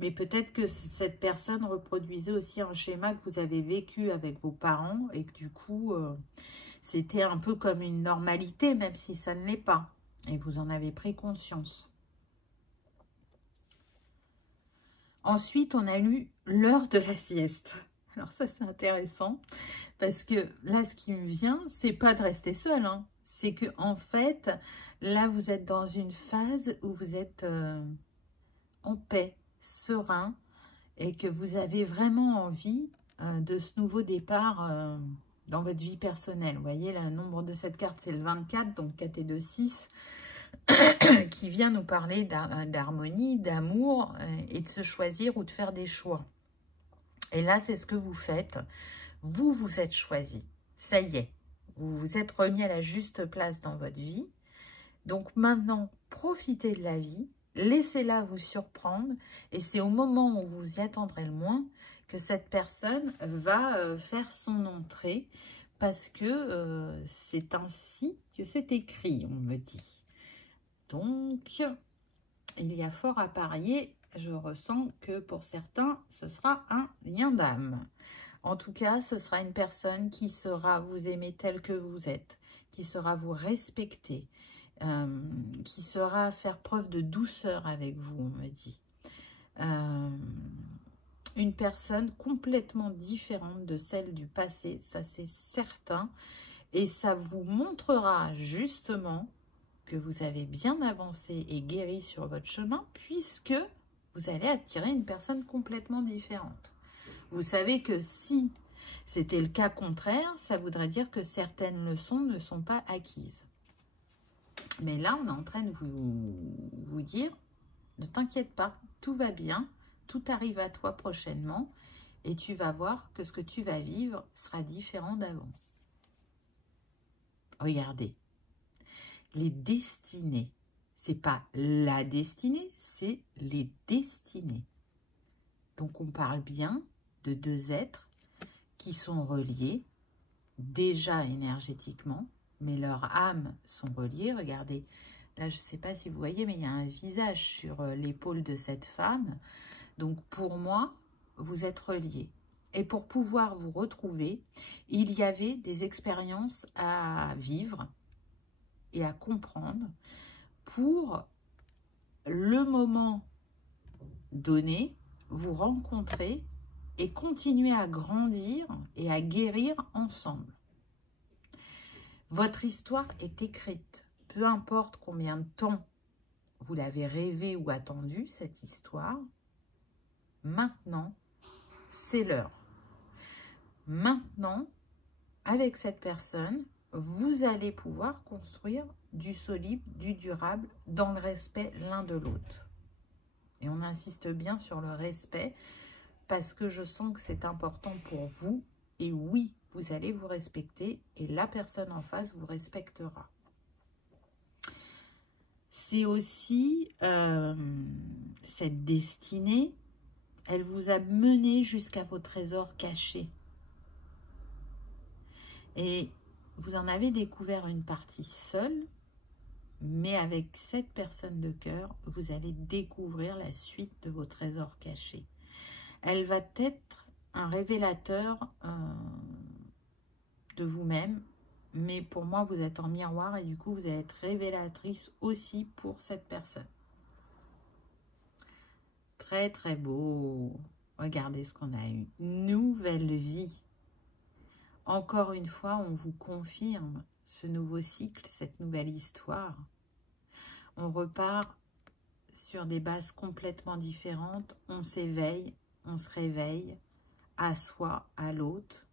Mais peut-être que cette personne reproduisait aussi un schéma que vous avez vécu avec vos parents. Et que du coup, c'était un peu comme une normalité, même si ça ne l'est pas. Et vous en avez pris conscience. Ensuite, on a lu l'heure de la sieste. Alors ça, c'est intéressant. Parce que là, ce qui me vient, c'est pas de rester seul. Hein. C'est que en fait, là, vous êtes dans une phase où vous êtes en paix, serein, et que vous avez vraiment envie de ce nouveau départ dans votre vie personnelle. Vous voyez, le nombre de cette carte, c'est le 24, donc 4 et 2, 6, qui vient nous parler d'harmonie, d'amour, et de se choisir ou de faire des choix. Et là, c'est ce que vous faites. Vous vous êtes choisi. Ça y est. Vous vous êtes remis à la juste place dans votre vie. Donc maintenant, profitez de la vie. Laissez-la vous surprendre. Et c'est au moment où vous y attendrez le moins que cette personne va faire son entrée. Parce que c'est ainsi que c'est écrit, on me dit. Donc, il y a fort à parier. Je ressens que pour certains, ce sera un lien d'âme. En tout cas, ce sera une personne qui saura vous aimer tel que vous êtes, qui saura vous respecter, qui saura faire preuve de douceur avec vous, on me dit. Une personne complètement différente de celle du passé, ça c'est certain. Et ça vous montrera justement que vous avez bien avancé et guéri sur votre chemin, puisque vous allez attirer une personne complètement différente. Vous savez que si c'était le cas contraire, ça voudrait dire que certaines leçons ne sont pas acquises. Mais là, on est en train de vous dire, ne t'inquiète pas, tout va bien, tout arrive à toi prochainement et tu vas voir que ce que tu vas vivre sera différent d'avant. Regardez, les destinées, c'est pas la destinée, c'est les destinées. Donc, on parle bien de deux êtres qui sont reliés déjà énergétiquement, mais leurs âmes sont reliées. Regardez, là je ne sais pas si vous voyez, mais il y a un visage sur l'épaule de cette femme. Donc pour moi, vous êtes reliés. Et pour pouvoir vous retrouver, il y avait des expériences à vivre et à comprendre pour le moment donné, vous rencontrer et continuer à grandir et à guérir ensemble. Votre histoire est écrite. Peu importe combien de temps vous l'avez rêvé ou attendu, cette histoire, maintenant, c'est l'heure. Maintenant, avec cette personne, vous allez pouvoir construire du solide, du durable, dans le respect l'un de l'autre. Et on insiste bien sur le respect, parce que je sens que c'est important pour vous. Et oui, vous allez vous respecter et la personne en face vous respectera. C'est aussi cette destinée, elle vous a mené jusqu'à vos trésors cachés. Et vous en avez découvert une partie seule, mais avec cette personne de cœur, vous allez découvrir la suite de vos trésors cachés. Elle va être un révélateur de vous-même, mais pour moi, vous êtes en miroir et du coup, vous allez être révélatrice aussi pour cette personne. Très, très beau. Regardez ce qu'on a eu. Nouvelle vie. Encore une fois, on vous confirme ce nouveau cycle, cette nouvelle histoire. On repart sur des bases complètement différentes. On s'éveille, on se réveille à soi, à l'autre.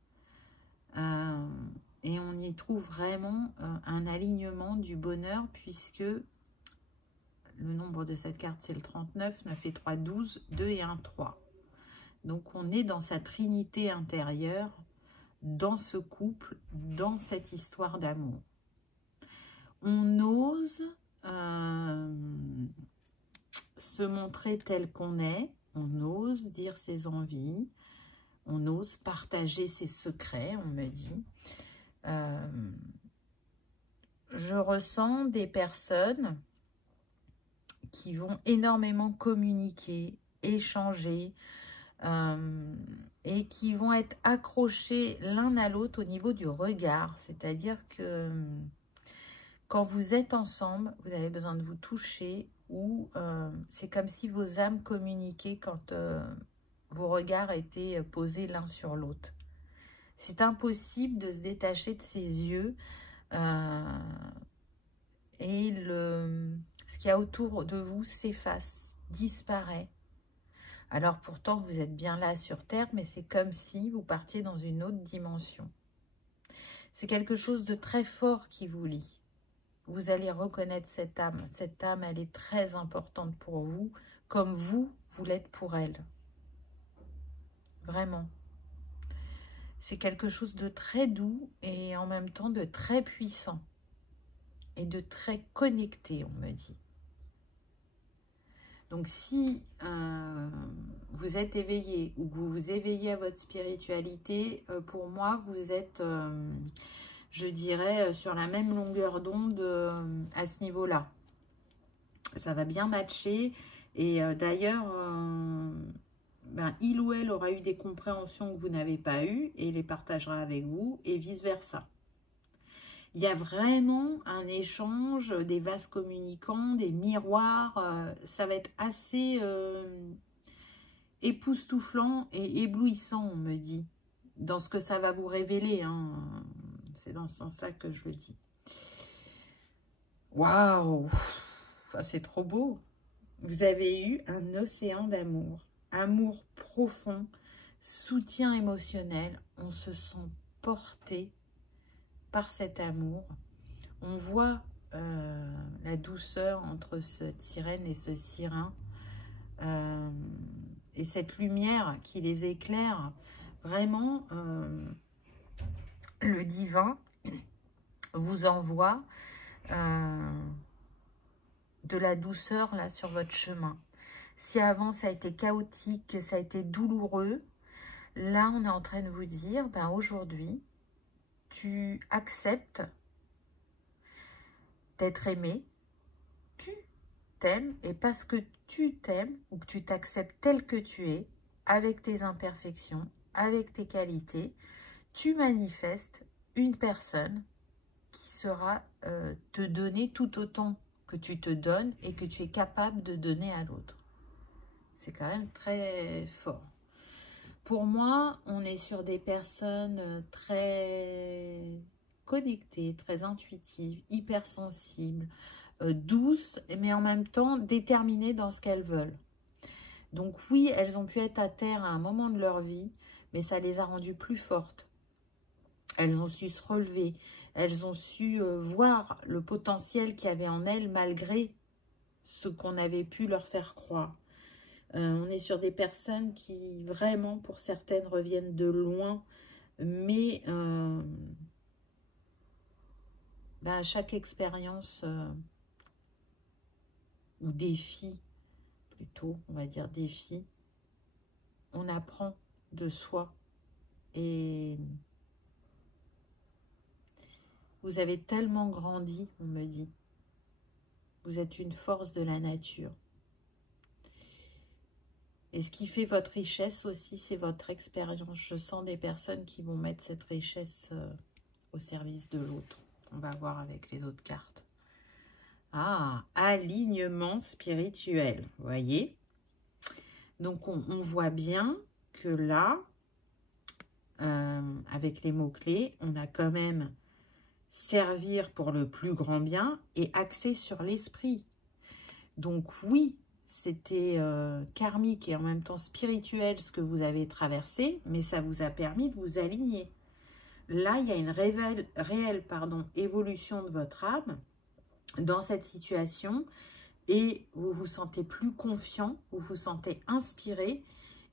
Et on y trouve vraiment un alignement du bonheur, puisque le nombre de cette carte, c'est le 39, 9 et 3, 12, 2 et 1, 3. Donc, on est dans sa trinité intérieure, dans ce couple, dans cette histoire d'amour. On ose se montrer tel qu'on est, on ose dire ses envies, on ose partager ses secrets, on me dit. Je ressens des personnes qui vont énormément communiquer, échanger, et qui vont être accrochés l'un à l'autre au niveau du regard. C'est-à-dire que quand vous êtes ensemble, vous avez besoin de vous toucher, ou c'est comme si vos âmes communiquaient quand vos regards étaient posés l'un sur l'autre. C'est impossible de se détacher de ses yeux et ce qu'il y a autour de vous s'efface, disparaît. Alors pourtant, vous êtes bien là sur Terre, mais c'est comme si vous partiez dans une autre dimension. C'est quelque chose de très fort qui vous lie. Vous allez reconnaître cette âme. Cette âme, elle est très importante pour vous, comme vous l'êtes pour elle. Vraiment. C'est quelque chose de très doux et en même temps de très puissant. Et de très connecté, on me dit. Donc, si vous êtes éveillé ou que vous vous éveillez à votre spiritualité, pour moi, vous êtes, je dirais, sur la même longueur d'onde à ce niveau-là. Ça va bien matcher. Et d'ailleurs, il ou elle aura eu des compréhensions que vous n'avez pas eues et les partagera avec vous et vice-versa. Il y a vraiment un échange, des vases communicants, des miroirs. Ça va être assez époustouflant et éblouissant, on me dit, dans ce que ça va vous révéler. Hein. C'est dans ce sens-là que je le dis. Waouh! Ça, c'est trop beau. Vous avez eu un océan d'amour. Amour profond, soutien émotionnel. On se sent porté par cet amour. On voit la douceur entre cette sirène et ce sirin, et cette lumière qui les éclaire. Vraiment, le divin vous envoie de la douceur là sur votre chemin. Si avant ça a été chaotique, ça a été douloureux, là on est en train de vous dire, ben aujourd'hui, tu acceptes d'être aimé, tu t'aimes, et parce que tu t'aimes ou que tu t'acceptes tel que tu es, avec tes imperfections, avec tes qualités, tu manifestes une personne qui saura te donner tout autant que tu te donnes et que tu es capable de donner à l'autre. C'est quand même très fort. Pour moi, on est sur des personnes très connectées, très intuitives, hypersensibles, douces, mais en même temps déterminées dans ce qu'elles veulent. Donc oui, elles ont pu être à terre à un moment de leur vie, mais ça les a rendues plus fortes. Elles ont su se relever, elles ont su voir le potentiel qu'il y avait en elles malgré ce qu'on avait pu leur faire croire. On est sur des personnes qui vraiment, pour certaines, reviennent de loin, mais à chaque expérience ou défi, plutôt, on va dire défi, on apprend de soi. Et vous avez tellement grandi, on me dit. Vous êtes une force de la nature. Et ce qui fait votre richesse aussi, c'est votre expérience. Je sens des personnes qui vont mettre cette richesse au service de l'autre. On va voir avec les autres cartes. Ah, alignement spirituel, vous voyez. Donc, on voit bien que là, avec les mots-clés, on a quand même servir pour le plus grand bien et axé sur l'esprit. Donc oui, c'était karmique et en même temps spirituel ce que vous avez traversé, mais ça vous a permis de vous aligner. Là, il y a une réelle évolution de votre âme dans cette situation et vous vous sentez plus confiant, vous vous sentez inspiré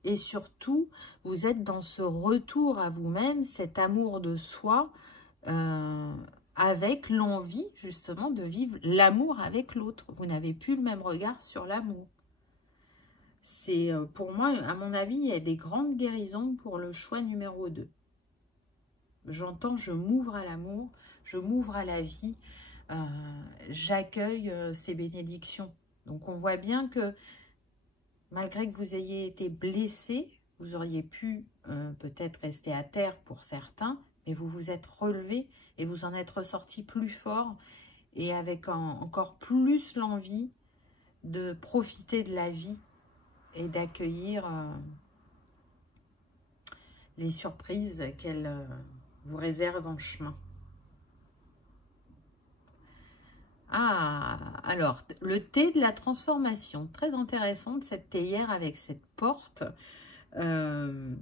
et surtout, vous êtes dans ce retour à vous-même, cet amour de soi avec l'envie justement de vivre l'amour avec l'autre. Vous n'avez plus le même regard sur l'amour. C'est pour moi, à mon avis, il y a des grandes guérisons pour le choix numéro 2. J'entends, je m'ouvre à l'amour, je m'ouvre à la vie, j'accueille ces bénédictions. Donc on voit bien que malgré que vous ayez été blessé, vous auriez pu peut-être rester à terre pour certains, mais vous vous êtes relevé et vous en êtes ressorti plus fort et avec encore plus l'envie de profiter de la vie et d'accueillir les surprises qu'elle vous réserve en chemin. Ah, alors, le thé de la transformation, très intéressante cette théière avec cette porte. On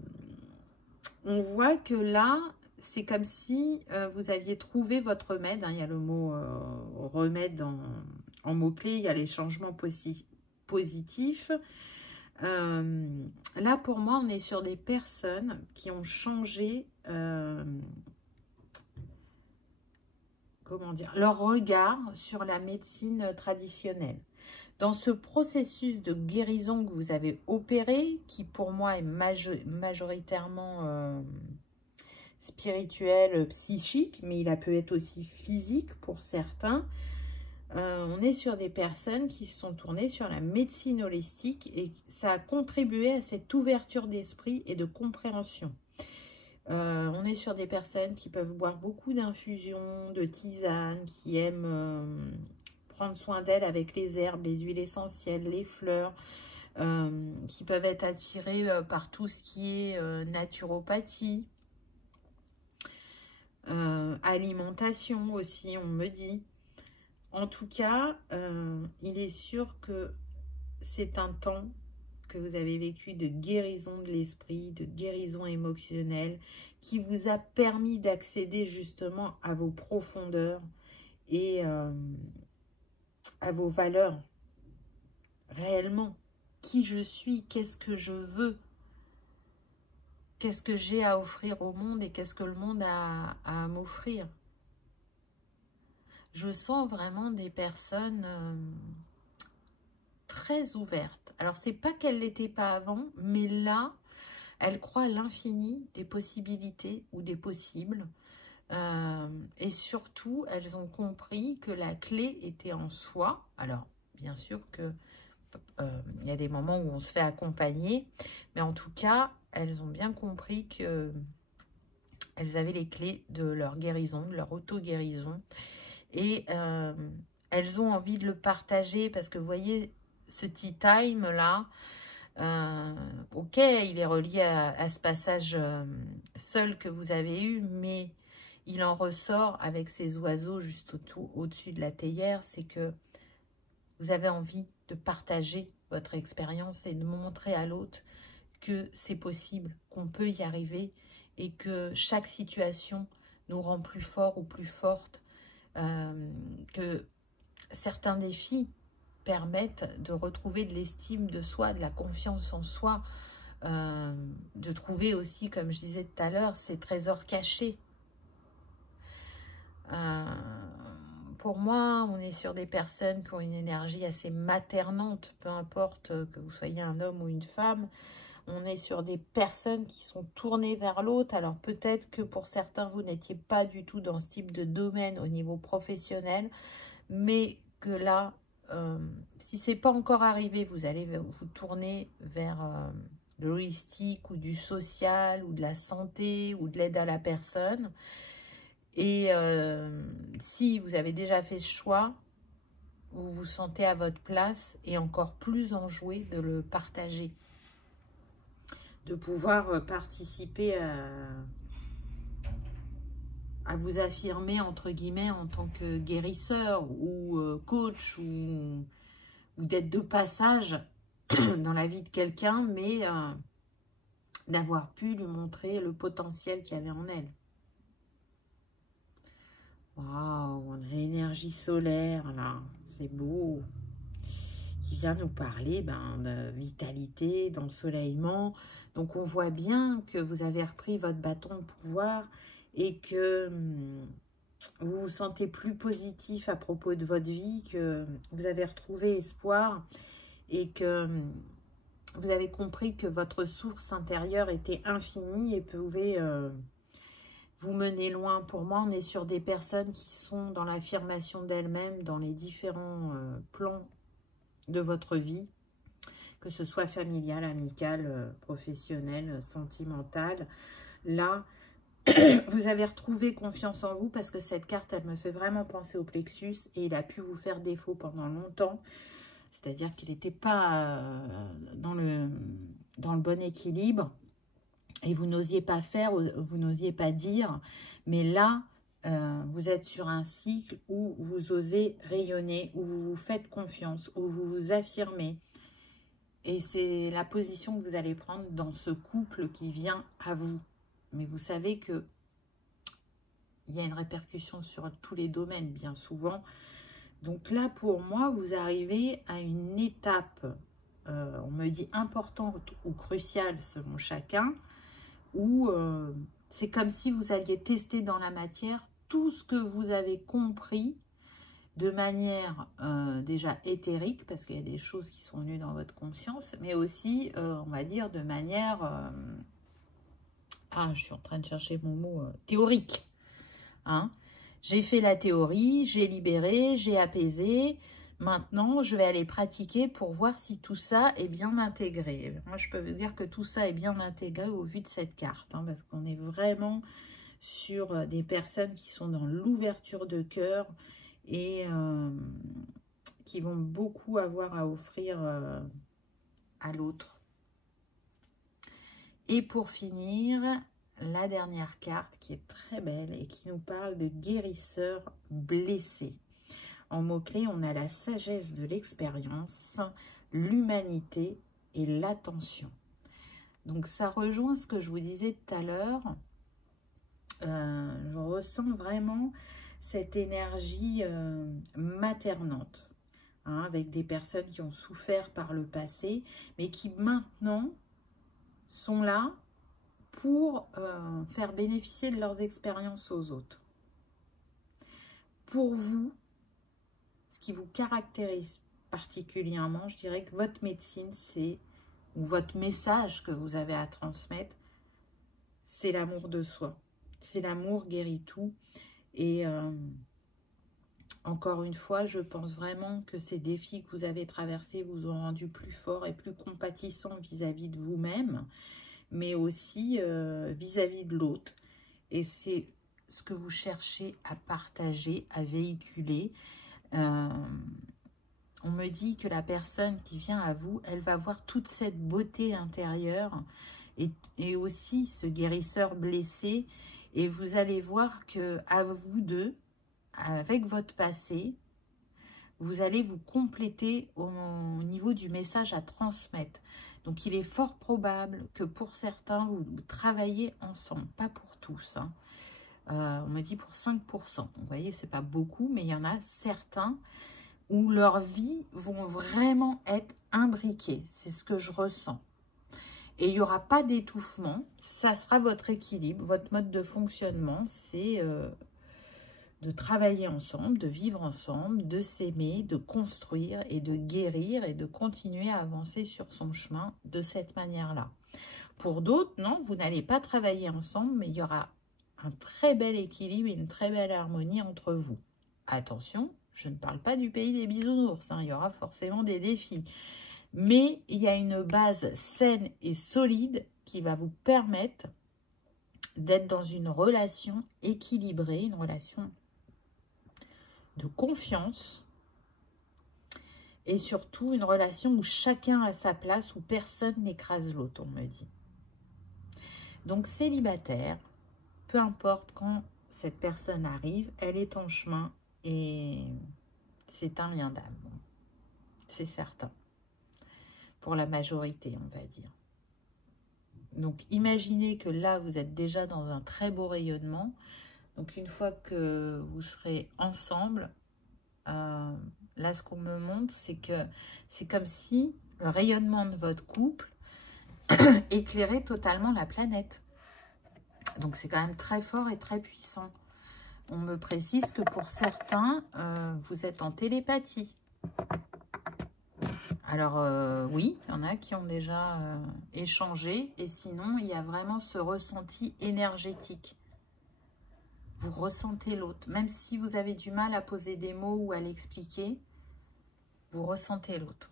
voit que là, c'est comme si vous aviez trouvé votre remède. Hein, il y a le mot remède en mots-clés, il y a les changements positifs. Là, pour moi, on est sur des personnes qui ont changé comment dire, leur regard sur la médecine traditionnelle. Dans ce processus de guérison que vous avez opéré, qui pour moi est majoritairement spirituel, psychique, mais il peut être aussi physique pour certains, on est sur des personnes qui se sont tournées sur la médecine holistique et ça a contribué à cette ouverture d'esprit et de compréhension. On est sur des personnes qui peuvent boire beaucoup d'infusions, de tisanes, qui aiment prendre soin d'elles avec les herbes, les huiles essentielles, les fleurs, qui peuvent être attirées par tout ce qui est naturopathie, alimentation aussi, on me dit. En tout cas, il est sûr que c'est un temps que vous avez vécu de guérison de l'esprit, de guérison émotionnelle, qui vous a permis d'accéder justement à vos profondeurs et à vos valeurs. Réellement, qui je suis, qu'est-ce que je veux, qu'est-ce que j'ai à offrir au monde et qu'est-ce que le monde a à m'offrir. Je sens vraiment des personnes très ouvertes. Alors, c'est pas qu'elles ne l'étaient pas avant, mais là, elles croient à l'infini des possibilités ou des possibles. Et surtout, elles ont compris que la clé était en soi. Alors, bien sûr que il y a des moments où on se fait accompagner, mais en tout cas, elles ont bien compris que elles avaient les clés de leur guérison, de leur auto-guérison. Et elles ont envie de le partager parce que vous voyez, ce tea time là, ok, il est relié à ce passage seul que vous avez eu, mais il en ressort avec ces oiseaux juste au-dessus de la théière, c'est que vous avez envie de partager votre expérience et de montrer à l'autre que c'est possible, qu'on peut y arriver et que chaque situation nous rend plus forts ou plus fortes, que certains défis permettent de retrouver de l'estime de soi, de la confiance en soi, de trouver aussi, comme je disais tout à l'heure, ces trésors cachés. Pour moi, on est sur des personnes qui ont une énergie assez maternante, peu importe que vous soyez un homme ou une femme. On est sur des personnes qui sont tournées vers l'autre. Alors peut-être que pour certains, vous n'étiez pas du tout dans ce type de domaine au niveau professionnel, mais que là, si ce n'est pas encore arrivé, vous allez vous tourner vers de l'holistique ou du social ou de la santé ou de l'aide à la personne. Et si vous avez déjà fait ce choix, vous vous sentez à votre place et encore plus enjoué de le partager. De pouvoir participer à vous affirmer, entre guillemets, en tant que guérisseur ou coach ou d'être de passage dans la vie de quelqu'un, mais d'avoir pu lui montrer le potentiel qu'il y avait en elle. Waouh, on a l'énergie solaire, là, c'est beau, qui vient nous parler de vitalité, d'ensoleillement. Donc, on voit bien que vous avez repris votre bâton de pouvoir et que vous vous sentez plus positif à propos de votre vie, que vous avez retrouvé espoir et que vous avez compris que votre source intérieure était infinie et pouvait vous mener loin. Pour moi, on est sur des personnes qui sont dans l'affirmation d'elles-mêmes, dans les différents plans de votre vie, que ce soit familial, amical, professionnel, sentimental. Là, vous avez retrouvé confiance en vous parce que cette carte, elle me fait vraiment penser au plexus et il a pu vous faire défaut pendant longtemps. C'est-à-dire qu'il n'était pas dans le bon équilibre et vous n'osiez pas faire, vous n'osiez pas dire. Mais là, vous êtes sur un cycle où vous osez rayonner, où vous vous faites confiance, où vous vous affirmez. Et c'est la position que vous allez prendre dans ce couple qui vient à vous. Mais vous savez que il y a une répercussion sur tous les domaines, bien souvent. Donc là, pour moi, vous arrivez à une étape, on me dit importante ou cruciale selon chacun, où c'est comme si vous alliez tester dans la matière tout ce que vous avez compris de manière déjà éthérique, parce qu'il y a des choses qui sont venues dans votre conscience, mais aussi, on va dire, de manière... je suis en train de chercher mon mot, théorique. Hein? J'ai fait la théorie, j'ai libéré, j'ai apaisé. Maintenant, je vais aller pratiquer pour voir si tout ça est bien intégré. Moi, je peux vous dire que tout ça est bien intégré au vu de cette carte, hein, parce qu'on est vraiment sur des personnes qui sont dans l'ouverture de cœur et qui vont beaucoup avoir à offrir à l'autre. Et pour finir, la dernière carte qui est très belle et qui nous parle de guérisseur blessé. En mots-clés, on a la sagesse de l'expérience, l'humanité et l'attention. Donc, ça rejoint ce que je vous disais tout à l'heure. Je ressens vraiment cette énergie maternante, hein, avec des personnes qui ont souffert par le passé, mais qui maintenant sont là pour faire bénéficier de leurs expériences aux autres. Pour vous, ce qui vous caractérise particulièrement, je dirais que votre médecine, c'est, ou votre message que vous avez à transmettre, c'est l'amour de soi. C'est l'amour guérit tout. Et encore une fois, je pense vraiment que ces défis que vous avez traversés vous ont rendu plus fort et plus compatissant vis-à-vis de vous-même, mais aussi vis-à-vis de l'autre. Et c'est ce que vous cherchez à partager, à véhiculer. On me dit que la personne qui vient à vous, elle va voir toute cette beauté intérieure et aussi ce guérisseur blessé. Et vous allez voir que à vous deux, avec votre passé, vous allez vous compléter au niveau du message à transmettre. Donc, il est fort probable que pour certains, vous travaillez ensemble. Pas pour tous. Hein. On me dit pour 5%. Vous voyez, c'est pas beaucoup, mais il y en a certains où leurs vies vont vraiment être imbriquées. C'est ce que je ressens. Et il n'y aura pas d'étouffement. Ça sera votre équilibre, votre mode de fonctionnement. C'est de travailler ensemble, de vivre ensemble, de s'aimer, de construire et de guérir et de continuer à avancer sur son chemin de cette manière-là. Pour d'autres, non, vous n'allez pas travailler ensemble, mais il y aura un très bel équilibre et une très belle harmonie entre vous. Attention, je ne parle pas du pays des bisounours, hein, il y aura forcément des défis. Mais il y a une base saine et solide qui va vous permettre d'être dans une relation équilibrée, une relation de confiance et surtout une relation où chacun a sa place, où personne n'écrase l'autre, on me dit. Donc célibataire, peu importe quand cette personne arrive, elle est en chemin et c'est un lien d'âme, c'est certain. Pour la majorité, on va dire. Donc, imaginez que là, vous êtes déjà dans un très beau rayonnement. Donc, une fois que vous serez ensemble, là, ce qu'on me montre, c'est que c'est comme si le rayonnement de votre couple éclairait totalement la planète. Donc, c'est quand même très fort et très puissant. On me précise que pour certains, vous êtes en télépathie. Alors, oui, il y en a qui ont déjà échangé. Et sinon, il y a vraiment ce ressenti énergétique. Vous ressentez l'autre. Même si vous avez du mal à poser des mots ou à l'expliquer, vous ressentez l'autre.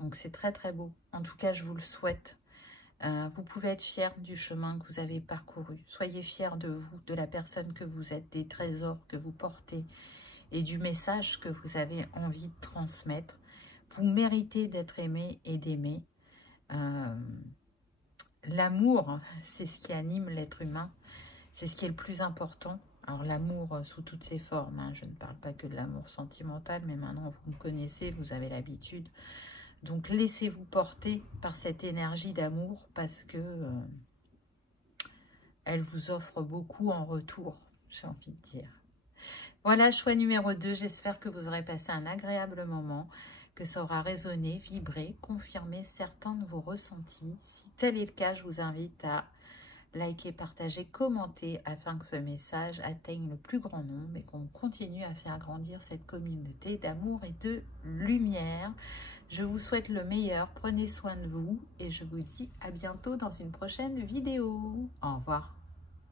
Donc, c'est très, très beau. En tout cas, je vous le souhaite. Vous pouvez être fiers du chemin que vous avez parcouru. Soyez fiers de vous, de la personne que vous êtes, des trésors que vous portez et du message que vous avez envie de transmettre. Vous méritez d'être aimé et d'aimer. L'amour, c'est ce qui anime l'être humain. C'est ce qui est le plus important. Alors l'amour sous toutes ses formes. Hein. Je ne parle pas que de l'amour sentimental, mais maintenant vous me connaissez, vous avez l'habitude. Donc laissez-vous porter par cette énergie d'amour parce que elle vous offre beaucoup en retour, j'ai envie de dire. Voilà, choix numéro 2. J'espère que vous aurez passé un agréable moment, que ça aura résonné, vibré, confirmé certains de vos ressentis. Si tel est le cas, je vous invite à liker, partager, commenter afin que ce message atteigne le plus grand nombre et qu'on continue à faire grandir cette communauté d'amour et de lumière. Je vous souhaite le meilleur, prenez soin de vous et je vous dis à bientôt dans une prochaine vidéo. Au revoir.